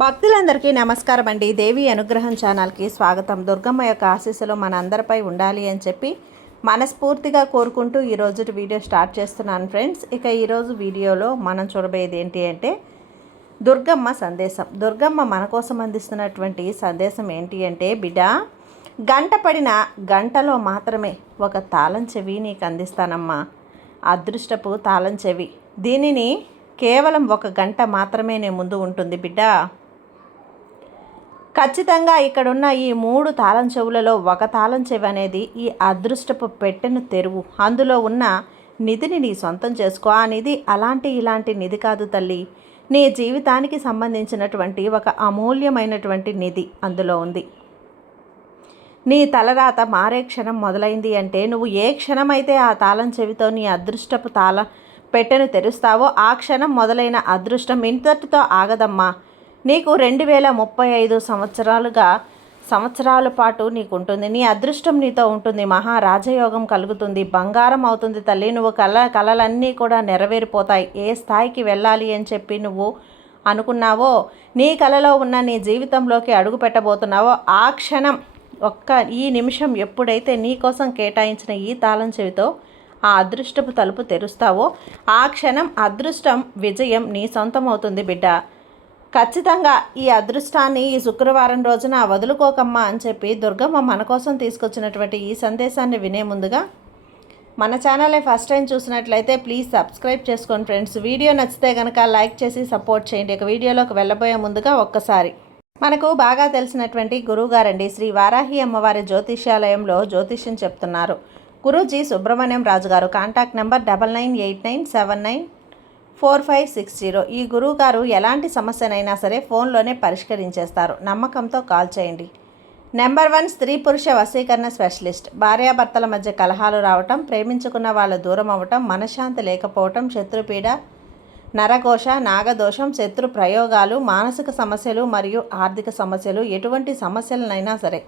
భక్తులందరికీ నమస్కారం అండి. దేవి అనుగ్రహం ఛానల్కి స్వాగతం. దుర్గమ్మ యొక్క ఆశీస్సులు మన అందరిపై ఉండాలి అని చెప్పి మనస్ఫూర్తిగా కోరుకుంటూ ఈరోజు వీడియో స్టార్ట్ చేస్తున్నాను ఫ్రెండ్స్. ఇక ఈరోజు వీడియోలో మనం చూడబోయేది ఏంటి అంటే దుర్గమ్మ సందేశం. దుర్గమ్మ మన కోసం అందిస్తున్నటువంటి సందేశం ఏంటి అంటే, బిడ్డ, గంట పడిన గంటలో మాత్రమే ఒక తాళం చెవి నీకు అందిస్తానమ్మా. అదృష్టపు తాళం చెవి. దీనిని కేవలం ఒక గంట మాత్రమే నే ముందు ఉంటుంది బిడ్డ. ఖచ్చితంగా ఇక్కడున్న ఈ 3 తాళం చెవులలో ఒక తాళం చెవి అనేది ఈ అదృష్టపు పెట్టెను తెరువు. అందులో ఉన్న నిధిని నీ సొంతం చేసుకో. ఆ నిధి ఇలాంటి నిధి కాదు తల్లి. నీ జీవితానికి సంబంధించినటువంటి ఒక అమూల్యమైనటువంటి నిధి అందులో ఉంది. నీ తలరాత మారే క్షణం మొదలైంది అంటే, నువ్వు ఏ క్షణమైతే ఆ తాళం చెవితో నీ అదృష్టపు పెట్టెను తెరుస్తావో ఆ క్షణం మొదలైన అదృష్టం ఇంతటితో ఆగదమ్మా. నీకు 2035 సంవత్సరాల పాటు నీకు ఉంటుంది. నీ అదృష్టం నీతో ఉంటుంది. మహారాజయోగం కలుగుతుంది. బంగారం అవుతుంది తల్లి. నువ్వు కలలన్నీ కూడా నెరవేరిపోతాయి. ఏ స్థాయికి వెళ్ళాలి అని చెప్పి నువ్వు అనుకున్నావో, నీ కలలో ఉన్న నీ జీవితంలోకి అడుగు పెట్టబోతున్నావో ఆ క్షణం, ఈ నిమిషం ఎప్పుడైతే నీ కోసం కేటాయించిన ఈ తాళం చెవితో ఆ అదృష్టపు తలుపు తెరుస్తావో ఆ క్షణం అదృష్టం విజయం నీ సొంతం అవుతుంది బిడ్డ. ఖచ్చితంగా ఈ అదృష్టాన్ని ఈ శుక్రవారం రోజున వదులుకోకమ్మా అని చెప్పి దుర్గమ్మ మన కోసం తీసుకొచ్చినటువంటి ఈ సందేశాన్ని వినే ముందుగా మన ఛానల్ని ఫస్ట్ టైం చూసినట్లయితే ప్లీజ్ సబ్స్క్రైబ్ చేసుకోండి ఫ్రెండ్స్. వీడియో నచ్చితే కనుక లైక్ చేసి సపోర్ట్ చేయండి. ఇక వీడియోలోకి వెళ్ళబోయే ముందుగా ఒక్కసారి మనకు బాగా తెలిసినటువంటి గురువుగారండి శ్రీ వారాహి అమ్మవారి జ్యోతిష్యాలయంలో జ్యోతిష్యం చెప్తున్నారు గురూజీ సుబ్రహ్మణ్యం రాజు గారు. Contact number 9989794560. ఈ గురువుగారు ఎలాంటి సమస్యనైనా సరే ఫోన్లోనే పరిష్కరించేస్తారు. నమ్మకంతో కాల్ చేయండి. నెంబర్ 1 స్త్రీ పురుష వశీకరణ స్పెషలిస్ట్. భార్యాభర్తల మధ్య కలహాలు రావటం, ప్రేమించుకున్న వాళ్ళు దూరం అవ్వటం, మనశ్శాంతి లేకపోవటం, శత్రుపీడ, నరఘోష, నాగదోషం, శత్రు ప్రయోగాలు, మానసిక సమస్యలు మరియు ఆర్థిక సమస్యలు, ఎటువంటి సమస్యలనైనా సరే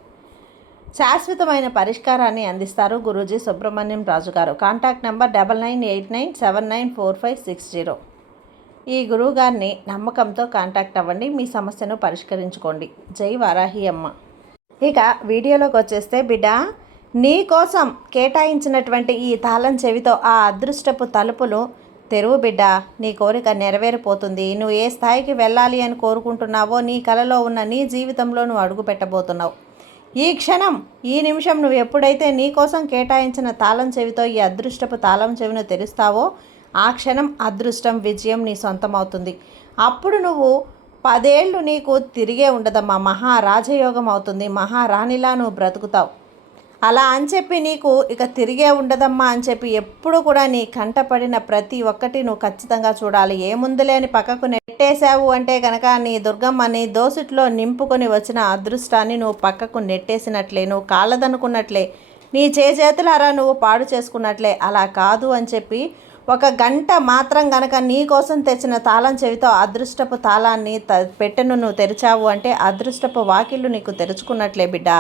శాశ్వతమైన పరిష్కారాన్ని అందిస్తారు గురూజీ సుబ్రహ్మణ్యం రాజు గారు. Contact number 9989794560. ఈ గురువుగారిని నమ్మకంతో కాంటాక్ట్ అవ్వండి. మీ సమస్యను పరిష్కరించుకోండి. జై వారాహి అమ్మ. ఇక వీడియోలోకి వచ్చేస్తే, బిడ్డ, నీ కోసం కేటాయించినటువంటి ఈ తాళం చెవితో ఆ అదృష్టపు తలుపులు తెరువు బిడ్డ. నీ కోరిక నెరవేరిపోతుంది. నువ్వు ఏ స్థాయికి వెళ్ళాలి అని కోరుకుంటున్నావో, నీ కలలో ఉన్న నీ జీవితంలో నువ్వు అడుగు పెట్టబోతున్నావు. ఈ క్షణం, ఈ నిమిషం నువ్వు ఎప్పుడైతే నీ కోసం కేటాయించిన తాళం చెవితో ఈ అదృష్టపు తాళం చెవిని తెరుస్తావో ఆ క్షణం అదృష్టం విజయం నీ సొంతం అవుతుంది. అప్పుడు నువ్వు 10 ఏళ్ళు నీకు తిరిగే ఉండదమ్మా. మహారాజయోగం అవుతుంది. మహారాణిలా నువ్వు బ్రతుకుతావు. అలా అని చెప్పి నీకు ఇక తిరిగే ఉండదమ్మా అని చెప్పి ఎప్పుడు కూడా నీ కంటపడిన ప్రతి ఒక్కటి నువ్వు ఖచ్చితంగా చూడాలి. ఏముందులేని పక్కకు నెట్టేశావు అంటే కనుక నీ దుర్గమ్మని దోసిట్లో నింపుకొని వచ్చిన అదృష్టాన్ని నువ్వు పక్కకు నెట్టేసినట్లే, నువ్వు కాళ్ళదనుకున్నట్లే, నీ చేతులారా నువ్వు పాడు చేసుకున్నట్లే. అలా కాదు అని చెప్పి ఒక గంట మాత్రం గనక నీ కోసం తెచ్చిన తాళం చెవితో అదృష్టపు తాళాన్ని పెట్టెను నువ్వు తెరిచావు అంటే అదృష్టపు వాకిళ్ళు నీకు తెరుచుకున్నట్లే బిడ్డ.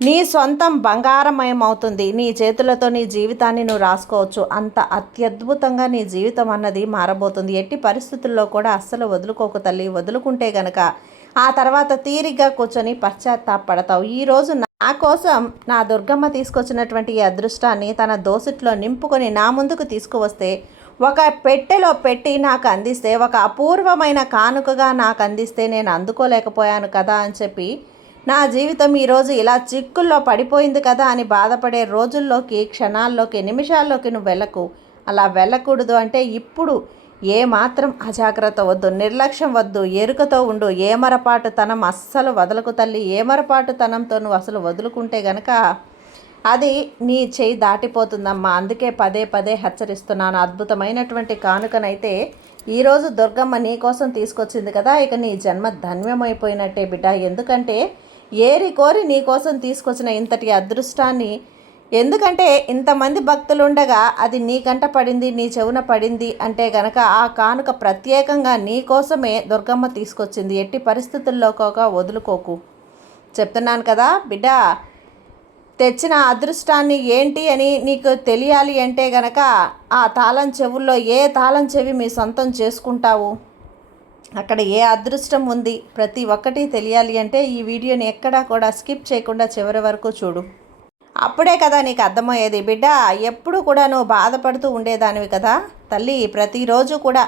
నీ సొంతం బంగారమయం అవుతుంది. నీ చేతులతో నీ జీవితాన్ని నువ్వు రాసుకోవచ్చు. అంత అత్యద్భుతంగా నీ జీవితం అన్నది మారబోతుంది. ఎట్టి పరిస్థితుల్లో కూడా అస్సలు వదులుకోకు తల్లి. వదులుకుంటే గనక ఆ తర్వాత తీరిగ్గా కూర్చొని పశ్చాత్తాపడతావు. ఈరోజు నా కోసం నా దుర్గమ్మ తీసుకొచ్చినటువంటి ఈ అదృష్టాన్ని తన దోసిట్లో నింపుకొని నా ముందుకు తీసుకువస్తే, ఒక పెట్టెలో పెట్టి నాకు అందిస్తే, ఒక అపూర్వమైన కానుకగా నాకు అందిస్తే నేను అందుకోలేకపోయాను కదా అని చెప్పి, నా జీవితం ఈరోజు ఇలా చిక్కుల్లో పడిపోయింది కదా అని బాధపడే రోజుల్లోకి, క్షణాల్లోకి, నిమిషాల్లోకి నువ్వు వెళ్ళకు. అలా వెళ్ళకూడదు అంటే ఇప్పుడు ఏమాత్రం అజాగ్రత్త వద్దు, నిర్లక్ష్యం వద్దు, ఎరుకతో ఉండు. ఏమరపాటుతనం అస్సలు వదలకు తల్లి. ఏమరపాటుతనంతో నువ్వు అసలు వదులుకుంటే గనక అది నీ చేయి దాటిపోతుందమ్మా. అందుకే పదే హెచ్చరిస్తున్నాను. అద్భుతమైనటువంటి కానుకనైతే ఈరోజు దుర్గమ్మ నీ కోసం తీసుకొచ్చింది కదా. ఇక నీ జన్మ ధన్యమైపోయినట్టే బిడ్డ. ఎందుకంటే ఏరి కోరి నీ కోసం తీసుకొచ్చిన ఇంతటి అదృష్టాన్ని, ఎందుకంటే ఇంతమంది భక్తులుండగా అది నీ కంట పడింది, నీ చెవున పడింది అంటే గనక ఆ కానుక ప్రత్యేకంగా నీ కోసమే దుర్గమ్మ తీసుకొచ్చింది. ఎట్టి పరిస్థితుల్లోకోక వదులుకోకు. చెప్తున్నాను కదా బిడ్డ. తెచ్చిన అదృష్టాన్ని ఏంటి అని నీకు తెలియాలి అంటే గనక ఆ తాళం చెవుల్లో ఏ తాళం చెవి మీ సొంతం చేసుకుంటావు? అక్కడ ఏ అదృష్టం ఉంది ప్రతి ఒక్కటి తెలియాలి అంటే ఈ వీడియోని ఎక్కడా కూడా స్కిప్ చేయకుండా చివరి వరకు చూడు. అప్పుడే కదా నీకు అర్థమయ్యేది. బిడ్డ, ఎప్పుడు కూడా నువ్వు బాధపడుతూ ఉండేదానివి కదా తల్లి. ప్రతిరోజు కూడా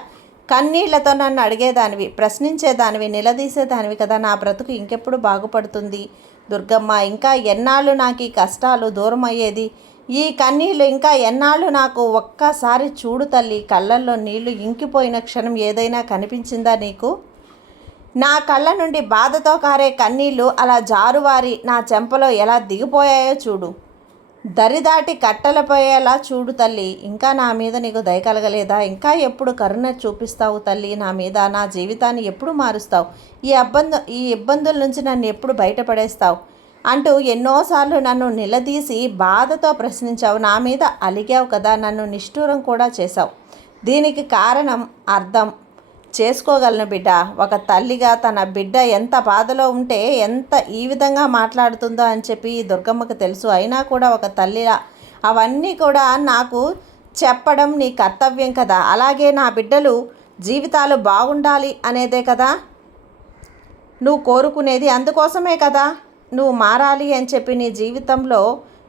కన్నీళ్లతో నన్ను అడిగేదానివి, ప్రశ్నించేదానివి, నిలదీసేదానివి కదా. నా బ్రతుకు ఇంకెప్పుడు బాగుపడుతుంది దుర్గమ్మ, ఇంకా ఎన్నాళ్ళు నాకు ఈ కష్టాలు దూరం అయ్యేది, ఈ కన్నీళ్ళు ఇంకా ఎన్నాళ్ళు నాకు, ఒక్కసారి చూడు తల్లి, కళ్ళల్లో నీళ్లు ఇంకిపోయిన క్షణం ఏదైనా కనిపించిందా నీకు? నా కళ్ళ నుండి బాధతో కారే కన్నీళ్ళు అలా జారువారి నా చెంపలో ఎలా దిగిపోయాయో చూడు, దరిదాటి కట్టలపోయేలా చూడు తల్లి. ఇంకా నా మీద నీకు దయ కలగలేదా? ఇంకా ఎప్పుడు కరుణ చూపిస్తావు తల్లి నా మీద? నా జీవితాన్ని ఎప్పుడు మారుస్తావు? ఈ ఇబ్బందుల నుంచి నన్ను ఎప్పుడు బయటపడేస్తావు అంటూ ఎన్నోసార్లు నన్ను నిలదీసి బాధతో ప్రశ్నించావు. నా మీద అలిగావు కదా, నన్ను నిష్ఠూరం కూడా చేశావు. దీనికి కారణం అర్థం చేసుకోగలను బిడ్డ. ఒక తల్లిగా తన బిడ్డ ఎంత బాధలో ఉంటే ఎంత ఈ విధంగా మాట్లాడుతుందో అని చెప్పి దుర్గమ్మకు తెలుసు. అయినా కూడా ఒక తల్లిలా అవన్నీ కూడా నాకు చెప్పడం నీ కర్తవ్యం కదా. అలాగే నా బిడ్డలు జీవితాలు బాగుండాలి అనేదే కదా నువ్వు కోరుకునేది. అందుకోసమే కదా నువ్వు మారాలి అని చెప్పి నీ జీవితంలో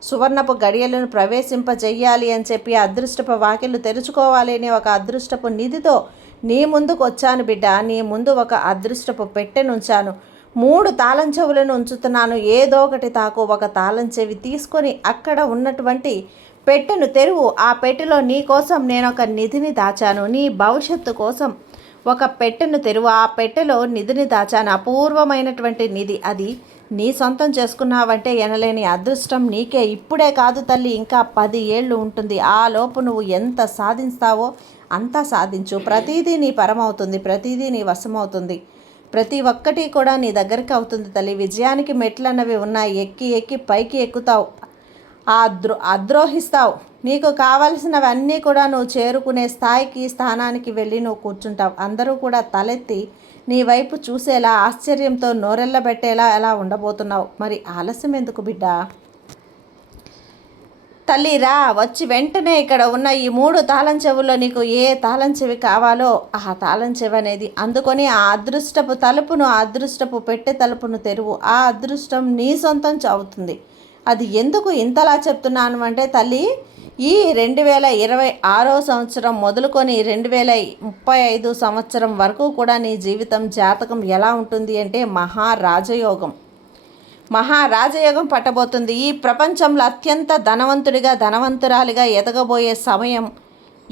సువర్ణపు గడియలను ప్రవేశింపజేయాలి అని చెప్పి అదృష్టపు వాకిళ్ళు తెరుచుకోవాలి అనే ఒక అదృష్టపు నిధితో నీ ముందుకు వచ్చాను బిడ్డ. నీ ముందు ఒక అదృష్టపు పెట్టెనుంచాను. 3 తాళం చెవులను ఉంచుతున్నాను. ఏదో ఒకటి తాకు. ఒక తాళం చెవి తీసుకొని అక్కడ ఉన్నటువంటి పెట్టెను తెరువు. ఆ పెట్టెలో నీ కోసం నేను ఒక నిధిని దాచాను. నీ భవిష్యత్తు కోసం ఒక పెట్టెను తెరువు. ఆ పెట్టెలో నిధిని దాచాను. అపూర్వమైనటువంటి నిధి. అది నీ సొంతం చేసుకున్నావంటే ఎనలేని అదృష్టం నీకే. ఇప్పుడే కాదు తల్లి, ఇంకా 10 ఏళ్ళు ఉంటుంది. ఆ లోపు నువ్వు ఎంత సాధిస్తావో అంతా సాధించు. ప్రతిదీ నీ పరమవుతుంది, ప్రతిదీ నీ వశమవుతుంది, ప్రతి ఒక్కటి కూడా నీ దగ్గరికి అవుతుంది తల్లి. విజయానికి మెట్లు అన్నవి ఉన్నాయి. ఎక్కి ఎక్కి పైకి ఎక్కుతావు, అద్రోహిస్తావు. నీకు కావలసినవన్నీ కూడా నువ్వు చేరుకునే స్థానానికి వెళ్ళి నువ్వు కూర్చుంటావు. అందరూ కూడా తలెత్తి నీ వైపు చూసేలా, ఆశ్చర్యంతో నోరెళ్ళబెట్టేలా ఎలా ఉండబోతున్నావు. మరి ఆలస్యం ఎందుకు బిడ్డ? తల్లి రా, వచ్చి వెంటనే ఇక్కడ ఉన్న ఈ 3 తాళం చెవుల్లో నీకు ఏ తాళం చెవి కావాలో ఆ తాళం చెవి అనేది అందుకొని ఆ అదృష్టపు తలుపును, ఆ అదృష్టపు పెట్టె తలుపును తెరువు. ఆ అదృష్టం నీ సొంతం అవుతుంది. అది ఎందుకు ఇంతలా చెప్తున్నాను అంటే తల్లి, ఈ 2026 సంవత్సరం మొదలుకొని 2035 సంవత్సరం వరకు కూడా నీ జీవితం జాతకం ఎలా ఉంటుంది అంటే మహారాజయోగం పట్టబోతుంది. ఈ ప్రపంచంలో అత్యంత ధనవంతురాలిగా ఎదగబోయే సమయం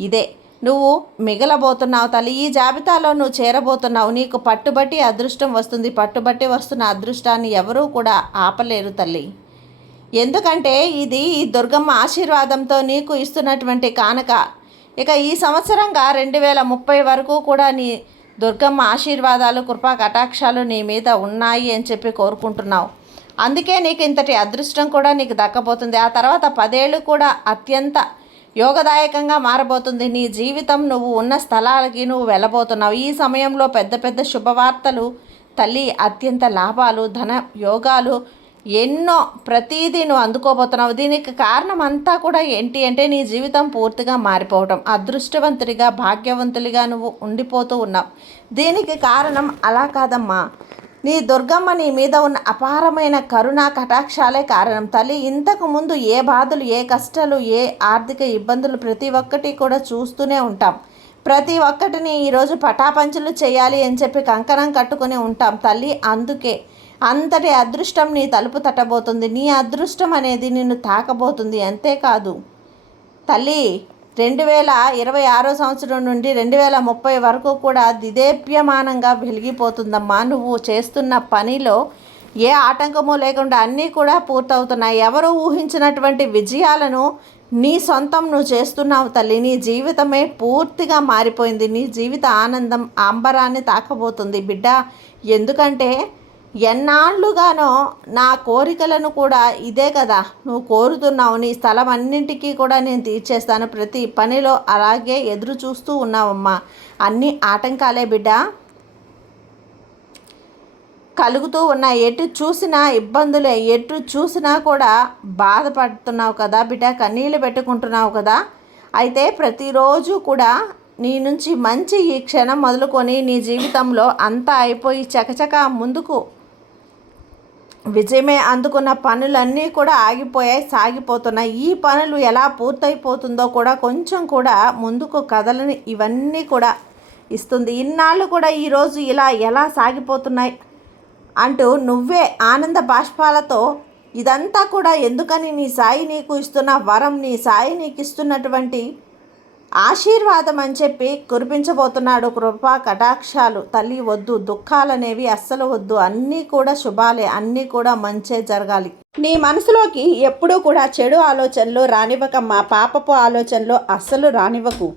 ఇదే. నువ్వు మిగలబోతున్నావు తల్లి. ఈ జాబితాలో నువ్వు చేరబోతున్నావు. నీకు పట్టుబట్టి అదృష్టం వస్తుంది. పట్టుబట్టి వస్తున్న అదృష్టాన్ని ఎవరూ కూడా ఆపలేరు తల్లి. ఎందుకంటే ఇది ఈ దుర్గమ్మ ఆశీర్వాదంతో నీకు ఇస్తున్నటువంటి కానుక. ఇక ఈ సంవత్సరంగా 2030 వరకు కూడా నీ దుర్గమ్మ ఆశీర్వాదాలు, కృపా కటాక్షాలు నీ మీద ఉన్నాయి అని చెప్పి కోరుకుంటున్నావు. అందుకే నీకు ఇంతటి అదృష్టం కూడా నీకు దక్కబోతుంది. ఆ తర్వాత 10 ఏళ్ళు కూడా అత్యంత యోగదాయకంగా మారబోతుంది. నీ జీవితం, నువ్వు ఉన్న స్థలాలకి నువ్వు వెళ్ళబోతున్నావు. ఈ సమయంలో పెద్ద పెద్ద శుభవార్తలు తల్లి, అత్యంత లాభాలు, ధన యోగాలు ఎన్నో, ప్రతీదీ నువ్వు అందుకోబోతున్నావు. దీనికి కారణం అంతా కూడా ఏంటి అంటే నీ జీవితం పూర్తిగా మారిపోవటం. అదృష్టవంతుడిగా, భాగ్యవంతుడిగా నువ్వు ఉండిపోతూ ఉన్నావు. దీనికి కారణం అలా కాదమ్మా, నీ దుర్గమ్మ నీ మీద ఉన్న అపారమైన కరుణ కటాక్షాలే కారణం తల్లి. ఇంతకు ముందు ఏ బాధలు, ఏ కష్టాలు, ఏ ఆర్థిక ఇబ్బందులు ప్రతి ఒక్కటి కూడా చూస్తూనే ఉంటాం. ప్రతి ఒక్కటిని ఈరోజు పటాపంచలు చేయాలి అని చెప్పి కంకణం కట్టుకుని ఉంటాం తల్లి. అందుకే అంతటి అదృష్టం నీ తలుపు తట్టబోతుంది. నీ అదృష్టం అనేది నిన్ను తాకబోతుంది. అంతేకాదు తల్లి, 2026 సంవత్సరం నుండి 2030 వరకు కూడా దిదేప్యమానంగా వెలిగిపోతుందమ్మా. నువ్వు చేస్తున్న పనిలో ఏ ఆటంకము లేకుండా అన్నీ కూడా పూర్తవుతున్నాయి. ఎవరు ఊహించినటువంటి విజయాలను నీ సొంతం నువ్వు చేస్తున్నావు తల్లి. నీ జీవితమే పూర్తిగా మారిపోయింది. నీ జీవిత ఆనందం అంబరాన్ని తాకబోతుంది బిడ్డ. ఎందుకంటే ఎన్నాళ్ళుగానో నా కోరికలను కూడా ఇదే కదా నువ్వు కోరుతున్నావు. నీ స్థలం అన్నింటికీ కూడా నేను తీర్చేస్తాను. ప్రతి పనిలో అలాగే ఎదురు చూస్తూ ఉన్నావమ్మా. అన్ని ఆటంకాలే బిడ్డ కలుగుతూ ఉన్నాయి. ఎటు చూసినా ఇబ్బందులే, ఎటు చూసినా కూడా బాధపడుతున్నావు కదా బిడ్డ, కన్నీళ్ళు పెట్టుకుంటున్నావు కదా. అయితే ప్రతిరోజు కూడా నీ నుంచి మంచి ఈ క్షణం మొదలుకొని నీ జీవితంలో అంతా అయిపోయి చకచక ముందుకు విజయమే అందుకున్న పనులన్నీ కూడా ఆగిపోయాయి, సాగిపోతున్నాయి. ఈ పనులు ఎలా పూర్తయిపోతుందో కూడా కొంచెం కూడా ముందుకు కదలని ఇవన్నీ కూడా ఇస్తుంది. ఇన్నాళ్ళు కూడా ఈరోజు ఇలా ఎలా సాగిపోతున్నాయి అంటూ నువ్వే ఆనంద బాష్పాలతో ఇదంతా కూడా ఎందుకని నీ సాయి నీకు ఇస్తున్న వరం, నీ సాయి నీకు ఇస్తున్నటువంటి ఆశీర్వాదం అని చెప్పి కురిపించబోతున్నాడు కృపా కటాక్షాలు. తల్లి వద్దు, దుఃఖాలనేవి అస్సలు వద్దు, అన్నీ కూడా శుభాలే, అన్నీ కూడా మంచే జరగాలి. నీ మనసులోకి ఎప్పుడూ కూడా చెడు ఆలోచనలు రానివ్వకమ్మా, పాపపు ఆలోచనలు అస్సలు రానివ్వకు.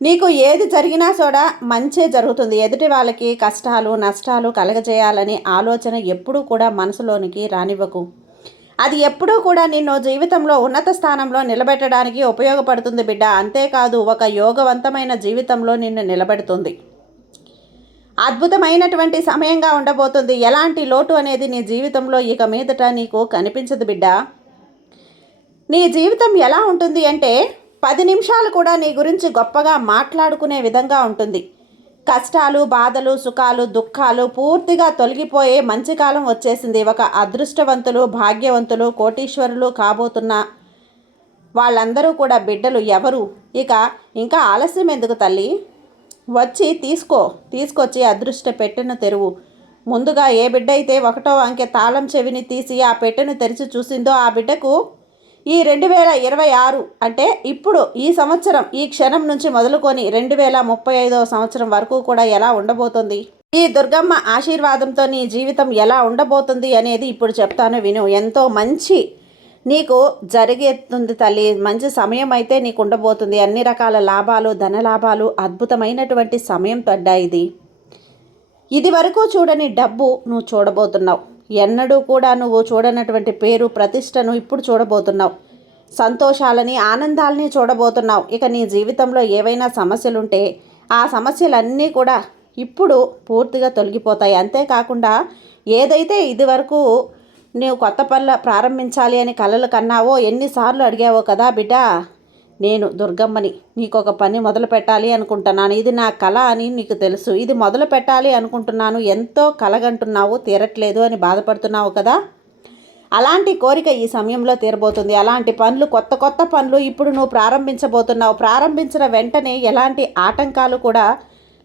నీకు ఏది జరిగినా కూడా మంచే జరుగుతుంది. ఎదుటి వాళ్ళకి కష్టాలు నష్టాలు కలగజేయాలని ఆలోచన ఎప్పుడూ కూడా మనసులోనికి రానివ్వకు. అది ఎప్పుడూ కూడా నిన్ను జీవితంలో ఉన్నత స్థానంలో నిలబెట్టడానికి ఉపయోగపడుతుంది బిడ్డ. అంతేకాదు ఒక యోగవంతమైన జీవితంలో నిన్ను నిలబెడుతుంది. అద్భుతమైనటువంటి సమయంగా ఉండబోతుంది. ఎలాంటి లోటు అనేది నీ జీవితంలో ఇక మీదట నీకు కనిపించదు బిడ్డ. నీ జీవితం ఎలా ఉంటుంది అంటే 10 నిమిషాలు కూడా నీ గురించి గొప్పగా మాట్లాడుకునే విధంగా ఉంటుంది. కష్టాలు, బాధలు, సుఖాలు, దుఃఖాలు పూర్తిగా తొలగిపోయే మంచి కాలం వచ్చేసింది. ఒక అదృష్టవంతులు, భాగ్యవంతులు, కోటీశ్వరులు కాబోతున్న వాళ్ళందరూ కూడా బిడ్డలు ఎవరు? ఇంకా ఆలస్యం ఎందుకు తల్లి? వచ్చి తీసుకొచ్చి అదృష్ట పెట్టెను తెరువు. ముందుగా ఏ బిడ్డ అయితే 1వ అంకె తాళం చెవిని తీసి ఆ పెట్టెను తెరిచి చూసిందో ఆ బిడ్డకు ఈ 2026 అంటే ఇప్పుడు ఈ సంవత్సరం ఈ క్షణం నుంచి మొదలుకొని 2035వ సంవత్సరం వరకు కూడా ఎలా ఉండబోతుంది? ఈ దుర్గమ్మ ఆశీర్వాదంతో నీ జీవితం ఎలా ఉండబోతుంది అనేది ఇప్పుడు చెప్తాను విను. ఎంతో మంచి నీకు జరిగేస్తుంది తల్లి. మంచి సమయం అయితే నీకు ఉండబోతుంది. అన్ని రకాల లాభాలు, ధన లాభాలు, అద్భుతమైనటువంటి సమయం పడ్డా. ఇది వరకు చూడని డబ్బు నువ్వు చూడబోతున్నావు. ఎన్నడూ కూడా నువ్వు చూడనటువంటి పేరు, ప్రతిష్టను ఇప్పుడు చూడబోతున్నావు. సంతోషాలని, ఆనందాలని చూడబోతున్నావు. ఇక నీ జీవితంలో ఏవైనా సమస్యలుంటే ఆ సమస్యలన్నీ కూడా ఇప్పుడు పూర్తిగా తొలగిపోతాయి. అంతేకాకుండా ఏదైతే ఇదివరకు నీవు కొత్త పనులు ప్రారంభించాలి అని కలలు కన్నావో, ఎన్నిసార్లు అడిగావో కదా బిడ్డ, నేను దుర్గమ్మని, నీకు ఒక పని మొదలు పెట్టాలి అనుకుంటున్నాను, ఇది నా కళ అని నీకు తెలుసు, ఇది మొదలు పెట్టాలి అనుకుంటున్నాను, ఎంతో కలగంటున్నావు, తీరట్లేదు అని బాధపడుతున్నావు కదా. అలాంటి కోరిక ఈ సమయంలో తీరబోతుంది. అలాంటి పనులు, కొత్త పనులు ఇప్పుడు నువ్వు ప్రారంభించబోతున్నావు. ప్రారంభించిన వెంటనే ఎలాంటి ఆటంకాలు కూడా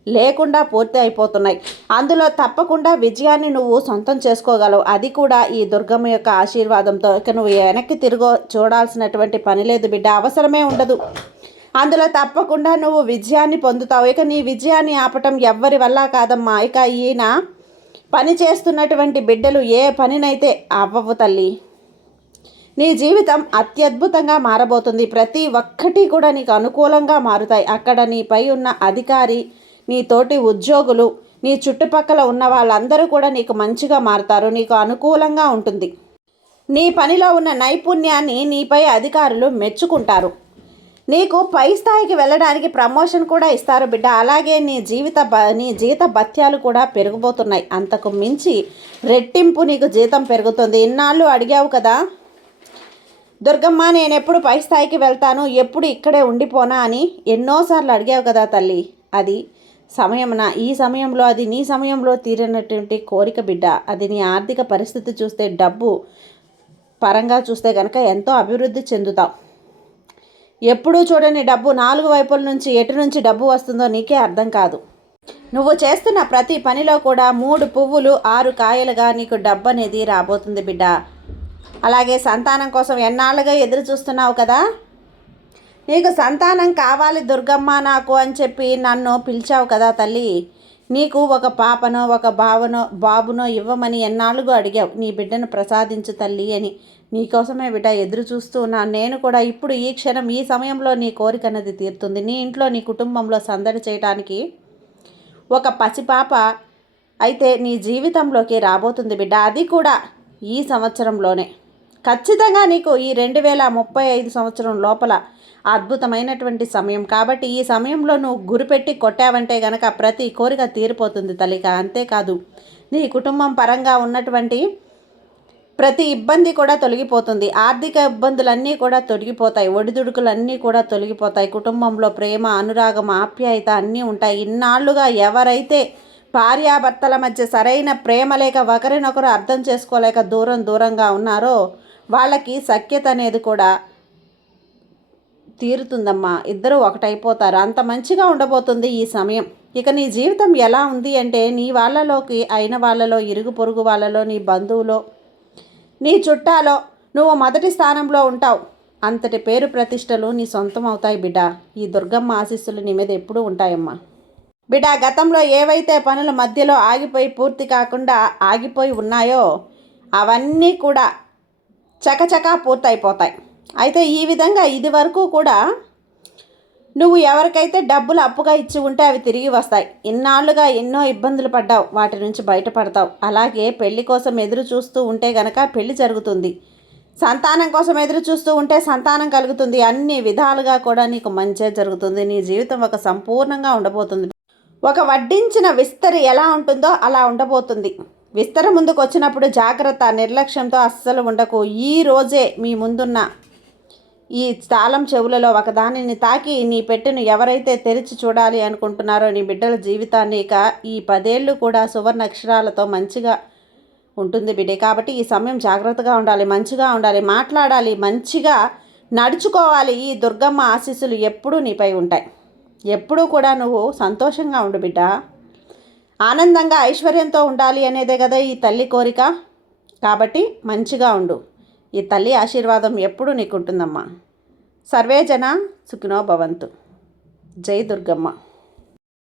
లేకుండా పూర్తి అయిపోతున్నాయి. అందులో తప్పకుండా విజయాన్ని నువ్వు సొంతం చేసుకోగలవు. అది కూడా ఈ దుర్గమ్మ యొక్క ఆశీర్వాదంతో. ఇక నువ్వు వెనక్కి చూడాల్సినటువంటి పని లేదు బిడ్డ, అవసరమే ఉండదు. అందులో తప్పకుండా నువ్వు విజయాన్ని పొందుతావు. ఇక నీ విజయాన్ని ఆపటం ఎవ్వరి వల్ల కాదమ్మా. ఇక ఈయన పని చేస్తున్నటువంటి బిడ్డలు ఏ పనినైతే అవ్వవు తల్లి. నీ జీవితం అత్యద్భుతంగా మారబోతుంది. ప్రతి ఒక్కటి కూడా నీకు అనుకూలంగా మారుతాయి. అక్కడ నీపై ఉన్న అధికారి, నీ తోటి ఉద్యోగులు, నీ చుట్టుపక్కల ఉన్న వాళ్ళందరూ కూడా నీకు మంచిగా మారుతారు. నీకు అనుకూలంగా ఉంటుంది. నీ పనిలో ఉన్న నైపుణ్యాన్ని నీపై అధికారులు మెచ్చుకుంటారు. నీకు పై స్థాయికి వెళ్ళడానికి ప్రమోషన్ కూడా ఇస్తారు బిడ్డ. అలాగే నీ జీత భత్యాలు కూడా పెరిగిపోతున్నాయి. అంతకు మించి రెట్టింపు నీకు జీతం పెరుగుతుంది. ఇన్నాళ్ళు అడిగావు కదా దుర్గమ్మ, నేను ఎప్పుడు పై స్థాయికి వెళ్తాను, ఎప్పుడు ఇక్కడే ఉండిపోనా అని ఎన్నోసార్లు అడిగావు కదా తల్లి. అది ఈ సమయంలో అది నీ సమయంలో తీరినటువంటి కోరిక బిడ్డ. అది నీ ఆర్థిక పరిస్థితి చూస్తే, డబ్బు పరంగా చూస్తే కనుక ఎంతో అభివృద్ధి చెందుతావు. ఎప్పుడూ చూడని డబ్బు 4 వైపుల నుంచి ఎటు నుంచి డబ్బు వస్తుందో నీకే అర్థం కాదు. నువ్వు చేస్తున్న ప్రతి పనిలో కూడా 3 పువ్వులు 6 కాయలుగా నీకు డబ్బు అనేది రాబోతుంది బిడ్డ. అలాగే సంతానం కోసం ఎన్నాళ్ళుగా ఎదురు చూస్తున్నావు కదా. నీకు సంతానం కావాలి దుర్గమ్మ నాకు అని చెప్పి నన్ను పిలిచావు కదా తల్లి. నీకు ఒక పాపనో ఒక బాబునో ఇవ్వమని ఎన్నాళ్ళుగా అడిగావు. నీ బిడ్డను ప్రసాదించు తల్లి అని. నీకోసమే బిడ్డ ఎదురు చూస్తూ ఉన్నాను. నేను కూడా ఇప్పుడు ఈ క్షణం ఈ సమయంలో నీ కోరిక అనేది తీరుతుంది. నీ ఇంట్లో నీ కుటుంబంలో సందడి చేయడానికి ఒక పసిపాప అయితే నీ జీవితంలోకి రాబోతుంది బిడ్డ. అది కూడా ఈ సంవత్సరంలోనే. ఖచ్చితంగా నీకు ఈ 2035 సంవత్సరం లోపల అద్భుతమైనటువంటి సమయం. కాబట్టి ఈ సమయంలో నువ్వు గురిపెట్టి కొట్టావంటే గనక ప్రతి కోరిక తీరిపోతుంది తల్లిక. అంతేకాదు నీ కుటుంబం పరంగా ఉన్నటువంటి ప్రతి ఇబ్బంది కూడా తొలగిపోతుంది. ఆర్థిక ఇబ్బందులన్నీ కూడా తొలగిపోతాయి. ఒడిదుడుకులన్నీ కూడా తొలగిపోతాయి. కుటుంబంలో ప్రేమ, అనురాగం, ఆప్యాయత అన్నీ ఉంటాయి. ఇన్నాళ్లుగా ఎవరైతే భార్యాభర్తల మధ్య సరైన ప్రేమ లేక ఒకరినొకరు అర్థం చేసుకోలేక దూరంగా ఉన్నారో వాళ్ళకి సఖ్యత అనేది కూడా తీరుతుందమ్మా. ఇద్దరు ఒకటైపోతారు. అంత మంచిగా ఉండబోతుంది ఈ సమయం. ఇక నీ జీవితం ఎలా ఉంది అంటే, నీ వాళ్ళలోకి అయిన వాళ్ళలో, ఇరుగు పొరుగు వాళ్ళలో, నీ బంధువులో, నీ చుట్టాలో నువ్వు మొదటి స్థానంలో ఉంటావు. అంతటి పేరు ప్రతిష్టలు నీ సొంతం అవుతాయి బిడ్డ. ఈ దుర్గమ్మ ఆశీస్సులు నీ మీద ఎప్పుడూ ఉంటాయమ్మా. బిడ్డ, గతంలో ఏవైతే పనులు మధ్యలో పూర్తి కాకుండా ఆగిపోయి ఉన్నాయో అవన్నీ కూడా చకచకా పూర్తయిపోతాయి. అయితే ఈ విధంగా ఇది వరకు కూడా నువ్వు ఎవరికైతే డబ్బులు అప్పుగా ఇచ్చి ఉంటే అవి తిరిగి వస్తాయి. ఇన్నాళ్ళుగా ఎన్నో ఇబ్బందులు పడ్డావు, వాటి నుంచి బయటపడతావు. అలాగే పెళ్లి కోసం ఎదురు చూస్తూ ఉంటే గనక పెళ్లి జరుగుతుంది. సంతానం కోసం ఎదురు చూస్తూ ఉంటే సంతానం కలుగుతుంది. అన్ని విధాలుగా కూడా నీకు మంచే జరుగుతుంది. నీ జీవితం ఒక సంపూర్ణంగా ఉండబోతుంది. ఒక వడ్డించిన విస్తరి ఎలా ఉంటుందో అలా ఉండబోతుంది. విస్తర ముందుకు వచ్చినప్పుడు జాగ్రత్త, నిర్లక్ష్యంతో అస్సలు ఉండకు. ఈ రోజే మీ ముందున్న ఈ తాళం చెవులలో ఒకదానిని తాకి నీ పెట్టెను ఎవరైతే తెరిచి చూడాలి అనుకుంటున్నారో నీ బిడ్డల జీవితాన్ని ఇక ఈ 10 ఏళ్ళు కూడా సువర్ణ అక్షరాలతో మంచిగా ఉంటుంది బిడ్డే. కాబట్టి ఈ సమయం జాగ్రత్తగా ఉండాలి, మంచిగా ఉండాలి, మాట్లాడాలి, మంచిగా నడుచుకోవాలి. ఈ దుర్గమ్మ ఆశీస్సులు ఎప్పుడూ నీపై ఉంటాయి. ఎప్పుడూ కూడా నువ్వు సంతోషంగా ఉండు బిడ్డ. ఆనందంగా ఐశ్వర్యంతో ఉండాలి అనేదే కదా ఈ తల్లి కోరిక. కాబట్టి మంచిగా ఉండు. ఈ తల్లి ఆశీర్వాదం ఎప్పుడూ నీకుంటుందమ్మా. సర్వే జన సుఖినో భవంతు. జై దుర్గమ్మ.